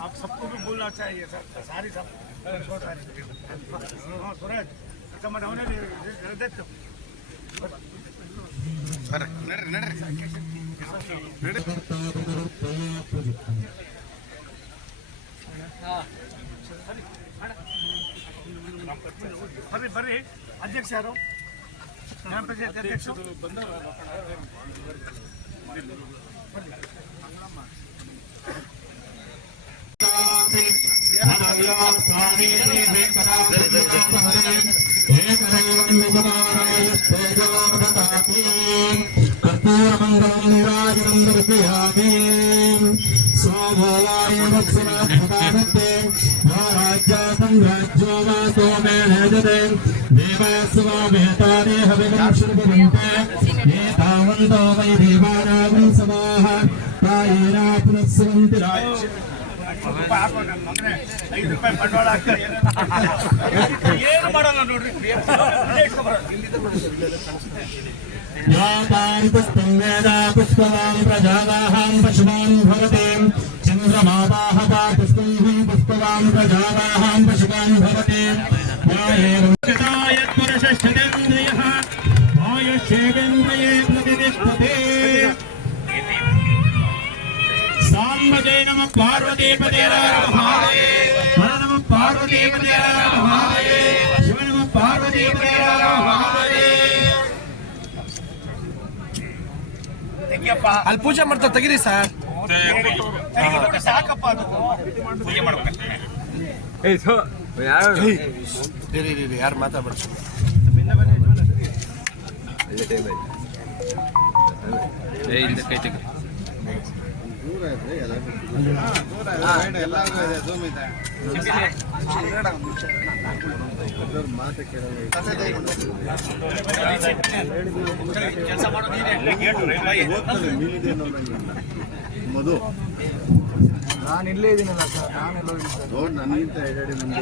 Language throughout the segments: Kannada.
आप सबको भी बोलना चाहिए सर, सारी सब सूरज समझ होने देते ಬರ್ರಿ ಬರ್ರಿ ಅಧ್ಯಕ್ಷ ಯಾರು ಗ್ರಾಮ ಪಂಚಾಯತ್ ಅಧ್ಯಕ್ಷ ₹5 ಬಂಡವಾಳ ಆಗ್ತದೆ ಏನು ಮಾಡಲ್ಲ ನೋಡ್ರಿ ಪುಷ್ಪವಾನ್ ಪ್ರಜಾವಾಹಂ ಪಶುವಾನ್ ಭವತೆ ಚಂದ್ರಮಾವಾಹ ಪುಷ್ಪಂ ಪುಷ್ಪವಾನ್ ಪ್ರಜಾವಾಹಂ ಪಶುವಾನ್ ಭವತೆ ಯತ್ಪುರುಷಶ್ಚೇಂದ್ರಿಯಃ ಆಯುಷ್ಯೇಂದ್ರಿಯೇ ಪ್ರತಿಷ್ಠತೆ सामदे नमः पार्वती पते महादेव नमः पार्वती पते महादेव शिव नमः पार्वती पते महादेव ಅಲ್ಲಿ ಪೂಜೆ ಮಾಡ್ತಾ ತೆಗಿರಿ ಸರ್ ಸಾಕಪ್ಪ ಅದು ಪೂಜೆ ಮಾಡಬೇಕು ಏ ಸೋ ಯಾರು ಯಾರು ಮಾತಾಡಬೇಡಿ ಅಲ್ಲೇ ಟೈಮ್ ಆಯ್ತು ಏ ಇಂದ ಕೈ ತೆಗಿ ದೂರ ಇದೆ ಎಲ್ಲ ಜೂಮ್ ಇದೆ ಮಾತು ಕೆಲಸ ಮಧು ನಾನು ಇಲ್ಲೇ ಇದ್ದೀನಲ್ಲ ಸರ್ ನಾನೆಲ್ಲ ನೋಡಿ ನನಗಿಂತ ಎರಡೆರಡು ಮಂದಿ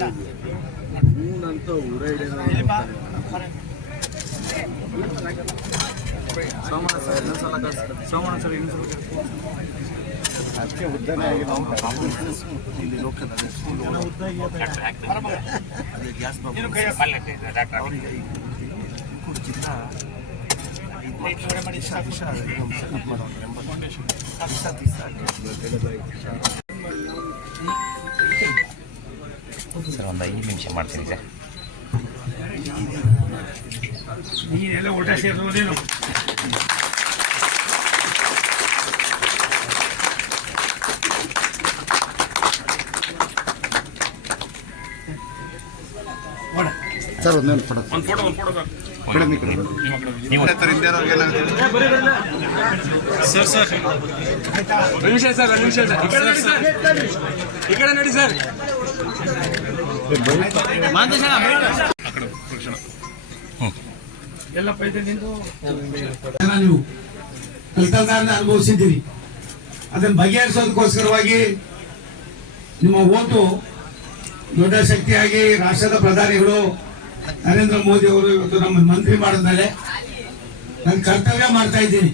ಇವನಂತ ಊರ ಸೋಮಣ್ಣ ಸರ್ ಇನ್ನೊಂದ್ಸಲ ಸೋಮಣ್ಣ ಸರ್ ಇನ್ನೊಂದ್ಸಲ ಅದಕ್ಕೆ ಉದ್ದನೇ ಆಗಿ ನಾವು ಇಲ್ಲಿ ಲೋಕದಲ್ಲಿ ಅದೇ ಗ್ಯಾಸ್ ಅವರಿಗೆ ಜಿಲ್ಲಾ ಸರ್ ಒಂದು 5 ನಿಮಿಷ ಮಾಡ್ತೀನಿ ಸರ್ ನೀನೆಲ್ಲ ಊಟ ಸೇರೋದೇನು ಸರ್ ಒಂದು ಫೋಟೋ ಸರ್ ಸರ್ ನಿಮಿಷ ಸರ್ ನಿಮಿಷ ಸರ್ ಈ ಕಡೆ ನೋಡಿ ಸರ್ ನೀವು ಕಲ್ತಲ್ದಾರನ ಅನುಭವಿಸಿದ್ದೀರಿ. ಅದನ್ನು ಬಗೆಹರಿಸೋದಕ್ಕೋಸ್ಕರವಾಗಿ ನಿಮ್ಮ ಓಟು ದೊಡ್ಡ ಶಕ್ತಿಯಾಗಿ ರಾಷ್ಟ್ರದ ಪ್ರಧಾನಿಗಳು ನರೇಂದ್ರ ಮೋದಿ ಅವರು ಇವತ್ತು ನಮ್ಮ ಮಂತ್ರಿ ಮಾಡಿದ್ಮೇಲೆ ನನ್ನ ಕರ್ತವ್ಯ ಮಾಡ್ತಾ ಇದ್ದೀನಿ.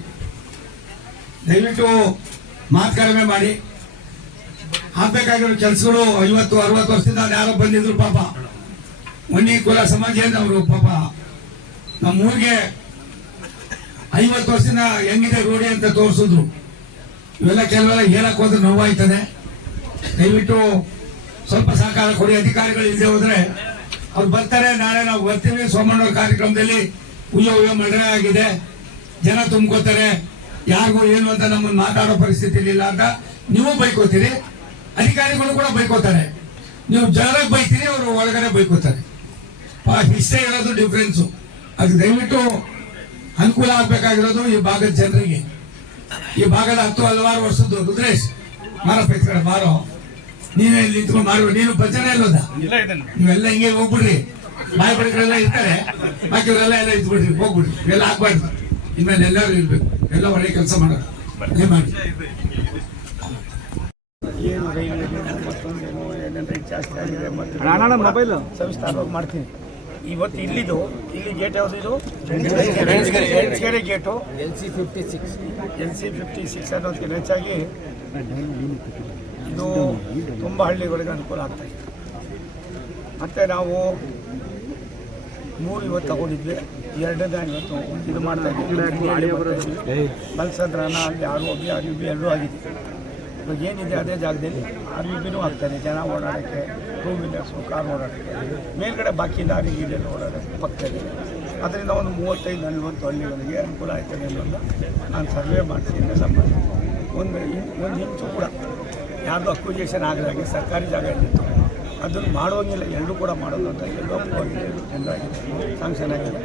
ದಯವಿಟ್ಟು ಮಾತು ಕಡಿಮೆ ಮಾಡಿ. ಆಗ್ಬೇಕಾಗಿರೋ ಕೆಲಸಗಳು 50-60 ವರ್ಷದಿಂದ ಯಾರೋ ಬಂದಿದ್ರು ಪಾಪ, ಮಣ್ಣಿ ಕುಲ ಸಮಾಜ ಅವರು ಪಾಪ ನಮ್ಮ ಊರಿಗೆ 50 ವರ್ಷದಿಂದ ಹೆಂಗಿದೆ ರೋಡಿ ಅಂತ ತೋರಿಸಿದ್ರು. ಇವೆಲ್ಲ ಕೆಲವೆಲ್ಲ ಹೇಳಕ್ ಹೋದ್ರೆ ನೋವಾಯ್ತದೆ. ದಯವಿಟ್ಟು ಸ್ವಲ್ಪ ಸಹಕಾರ ಕೊಡಿ. ಅಧಿಕಾರಿಗಳು ಇಲ್ಲದೆ ಹೋದ್ರೆ ಅವ್ರು ಬರ್ತಾರೆ, ನಾಳೆ ನಾವು ಬರ್ತೀವಿ. ಸೋಮಣ್ಣವ್ರ ಕಾರ್ಯಕ್ರಮದಲ್ಲಿ ಉಯ್ಯ ಮಳೆ ಆಗಿದೆ, ಜನ ತುಂಬ್ಕೋತಾರೆ, ಯಾರಿಗೂ ಏನು ಅಂತ ನಮ್ಮನ್ನು ಮಾತಾಡೋ ಪರಿಸ್ಥಿತಿ ಇಲ್ಲ ಅಂತ ನೀವು ಬೈಕೋತೀರಿ, ಅಧಿಕಾರಿಗಳು ಕೂಡ ಬೈಕೋತಾರೆ. ನೀವು ಜನರಿಗೆ ಬೈತೀರಿ, ಅವರು ಒಳಗಡೆ ಬೈಕೋತಾರೆ. ಇಷ್ಟೇ ಇರೋದು ಡಿಫ್ರೆನ್ಸು. ಅದು ದಯವಿಟ್ಟು ಅನುಕೂಲ ಆಗ್ಬೇಕಾಗಿರೋದು ಈ ಭಾಗದ ಜನರಿಗೆ. ಈ ಭಾಗದ 10 ಹಲವಾರು ವರ್ಷದ್ದು ರುದ್ರೇಶ್ ಮಾರಪ್ಪ ಬಾರೋ, ನೀವೇ ಇಲ್ಲಿ ನಿಂತ್ಕೊಂಡು ಮಾಡುವ. ನೀನು ಭಜನೆ ಇಲ್ಲದ, ನೀವೆಲ್ಲ ಹಿಂಗೆ ಹೋಗ್ಬಿಡ್ರಿ. ಬಾಯಿ ಬಡಿಗಳೆಲ್ಲ ಇರ್ತಾರೆ, ಬಾಕಿಯವರೆಲ್ಲ ಎಲ್ಲ ಇದ್ಬಿಡ್ರಿ, ಹೋಗ್ಬಿಡ್ರಿ. ಎಲ್ಲ ಆಗ್ಬಾರ್ದು. ಇನ್ಮೇಲೆ ಎಲ್ಲರೂ ಇರ್ಬೇಕು, ಎಲ್ಲ ಒಳ್ಳೆ ಕೆಲಸ ಮಾಡೋದು ಮಾಡಿ. ಏನು ರೈಲ್ವೆ ಮತ್ತೊಂದೇನೋ ಏನೇನು ಜಾಸ್ತಿ ಆಗಿದೆ. ಮತ್ತು ಮೊಬೈಲ್ ಸವಿಸ್ತಾರವಾಗಿ ಮಾಡ್ತೀನಿ. ಇವತ್ತು ಇಲ್ಲಿ ಗೇಟ್ ಯಾವುದು? ಇದು ಹೆಣ್ಸ್ಕೆರೆ ಗೇಟು LC 56 ಅನ್ನೋದಕ್ಕಿಂತ ಹೆಚ್ಚಾಗಿ ಇದು ತುಂಬ ಹಳ್ಳಿಗಳಿಗೆ ಅನುಕೂಲ ಆಗ್ತಾಯಿದೆ. ಮತ್ತು ನಾವು 3 ಇವತ್ತು ತಗೊಂಡಿದ್ವಿ, 2ನೇ ಇವತ್ತು ಇದು ಮಾಡ್ತಾ ಇದ್ದೀವಿ. ಮಲ್ಸಂದ್ರನ ಅಲ್ಲಿ RUB ಎರಡೂ ಆಗಿದೆ. ಇವಾಗ ಏನಿದೆ ಅದೇ ಜಾಗದಲ್ಲಿ RUBನೂ ಆಗ್ತಾನೆ, ಜನ ಓಡಾಡೋಕ್ಕೆ, ಟೂ ವೀಲರ್ಸು, ಕಾರ್ ಓಡಾಡೋಕ್ಕೆ, ಮೇಲ್ಗಡೆ ಬಾಕಿ ಲಾರಿ ಗೀಲೆಲ್ಲ ಓಡಾಡೋಕ್ಕೆ ಪಕ್ಕದಲ್ಲಿ. ಅದರಿಂದ ಒಂದು 35-40 ಹಳ್ಳಿಗಳಿಗೆ ಅನುಕೂಲ ಆಯ್ತದೆ ಅನ್ನೋದು ನಾನು ಸರ್ವೆ ಮಾಡಿಸಿ ಎಲ್ಲ ಒಂದು ಇಂಚು ಕೂಡ ಯಾರ್ದು ಅಕ್ವಿಜೇಷನ್ ಆಗದಾಗೆ ಸರ್ಕಾರಿ ಜಾಗ ಇದ್ದಿತ್ತು ಅದನ್ನು ಮಾಡೋಂಗಿಲ್ಲ, ಎರಡೂ ಕೂಡ ಮಾಡೋದು ಅಂತ ಎಲ್ಲೋ ಅಪ್ಪಾಗಿದೆ, ಟೆಂಡರ್ ಆಗಿದೆ, ಸ್ಯಾಂಕ್ಷನ್ ಆಗಿದೆ.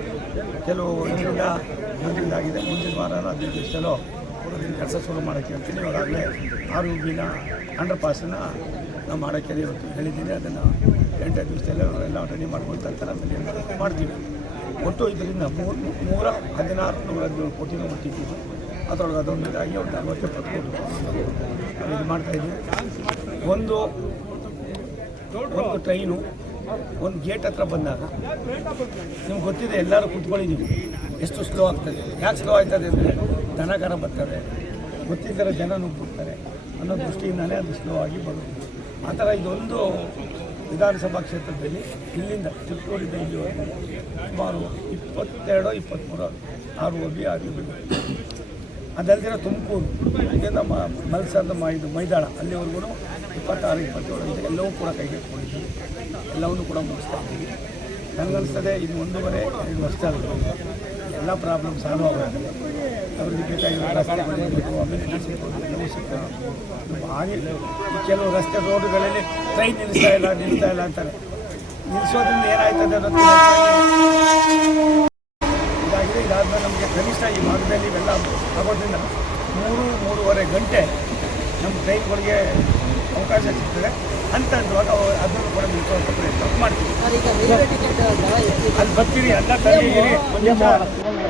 ಕೆಲವು ಇದರಿಂದ ಆಗಿದೆ. ಮುಂದಿನ ವಾರ 15 ದಿವಸದಲ್ಲೋ ಅದನ್ನು ಕೆಲಸ ಶುರು ಮಾಡೋಕ್ಕೆ ಹೇಳ್ತೀನಿ. ಇವಾಗಲೇ RUBನ ಅಂಡರ್ಪಾಸನ್ನು ನಾವು ಮಾಡೋಕ್ಕೆ ಇವತ್ತು ಹೇಳಿದ್ದೀನಿ. ಅದನ್ನು 8 ದಿವಸದಲ್ಲೇ ಎಲ್ಲ ರೆಡಿ ಮಾಡ್ಕೊಳ್ತಾರೆ, ಆಮೇಲೆ ಮಾಡ್ತೀವಿ. ಒಟ್ಟು ಇದರಿಂದ 116-117 ಕೋಟಿನೂ ಕೊಟ್ಟಿದ್ದೀವಿ. ಅದರೊಳಗೆ ಅದೊಂದು ಇದಾಗಿ ಒಂದು 40-70 ಕೋಟಿ ಇದು ಮಾಡ್ತಾಯಿದ್ದೀವಿ. ಒಂದು ಟ್ರೈನು ಒಂದು ಗೇಟ್ ಹತ್ರ ಬಂದಾಗ ನಿಮ್ಗೆ ಗೊತ್ತಿದೆ, ಎಲ್ಲರೂ ಕುತ್ಕೊಂಡಿದ್ದೀವಿ, ಎಷ್ಟು ಸ್ಲೋ ಆಗ್ತದೆ. ಯಾಕೆ ಸ್ಲೋ ಆಗ್ತದೆ ಅಂದರೆ ದನಕರ ಬರ್ತದೆ, ಗೊತ್ತಿದ್ದರೆ ಜನ ನುಗ್ಗಿರ್ತಾರೆ ಅನ್ನೋ ದೃಷ್ಟಿಯಿಂದಲೇ ಅದು ಸ್ಲೋ ಆಗಿ ಬರುತ್ತೆ. ಆ ಥರ ಇದೊಂದು ವಿಧಾನಸಭಾ ಕ್ಷೇತ್ರದಲ್ಲಿ ಇಲ್ಲಿಂದ ಚಿತ್ತೂರಿಂದ ಇಲ್ಲಿವರೆಗೆ ಸುಮಾರು 22-23 RUB. ಅದಲ್ಲದೆ ತುಮಕೂರು ಇಲ್ಲಿಂದ ಮಲ್ಸಂದ್ರ ಇದು ಮೈದಾಳ ಅಲ್ಲಿವರೆಗೂ 26-27 ಎಲ್ಲವೂ ಕೂಡ ಕೈಗೆತ್ತಿಕೊಂಡಿದ್ದೀವಿ. ಎಲ್ಲವನ್ನೂ ಕೂಡ ಮುಗಿಸ್ತಾ ಇದ್ದೀವಿ. ನನಗನ್ನಿಸ್ತದೆ ಇದು 1.5-2 ವರ್ಷದಲ್ಲಿ ಎಲ್ಲ ಪ್ರಾಬ್ಲಮ್ ಸಾಲ್ವ್ ಆಗೋದು. ಅವ್ರಿಗೆ ಬೇಕಾಗಿರೋ ರಸ್ತೆ ಬಂದಿರಬೇಕು, ಅಮ್ಯುನಿಟೀಸ್ ಇರ್ಬೋದು, ಎಲ್ಲವೂ ಸಿಗ್ತದೆ. ಹಾಗೆ ಕೆಲವು ರಸ್ತೆ ರೋಡ್ಗಳಲ್ಲಿ ಟ್ರೈನ್ ನಿಲ್ಲಿಸ್ತಾ ಇಲ್ಲ ಅಂತಾರೆ. ನಿಲ್ಲಿಸೋದ್ರಿಂದ ಏನಾಯ್ತದೆ ಅನ್ನೋದು ಇದಾಗಿದೆ. ಇದಾದಮೇಲೆ ನಮಗೆ ಕನಿಷ್ಠ ಈ ಭಾಗದಲ್ಲಿ ಇವೆಲ್ಲ ಆಗೋದ್ರಿಂದ 3-3.5 ಗಂಟೆ ನಮ್ಮ ಟ್ರೈನ್ಗಳಿಗೆ ಅವಕಾಶ ಸಿಗ್ತದೆ. ಹಂತವಾಗಿ ಅದನ್ನು ಕೂಡ ನಿಲ್ಲಿಸುವಂಥ ಪ್ರಯತ್ನ ಮಾಡ್ತೀವಿ. ಅಲ್ಲಿ ಬರ್ತೀರಿ, ಎಲ್ಲ ತಲೆಗಿರಿ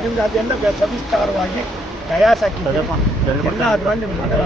ನಿಮ್ಗೆ ಅದೆಲ್ಲ ಸವಿಸ್ತಾರವಾಗಿ ತಯಾರಿಸಾಕಿದ್ದೀವಿ. ಎಲ್ಲ ಅದರಲ್ಲಿ ನಿಮ್ಗೆ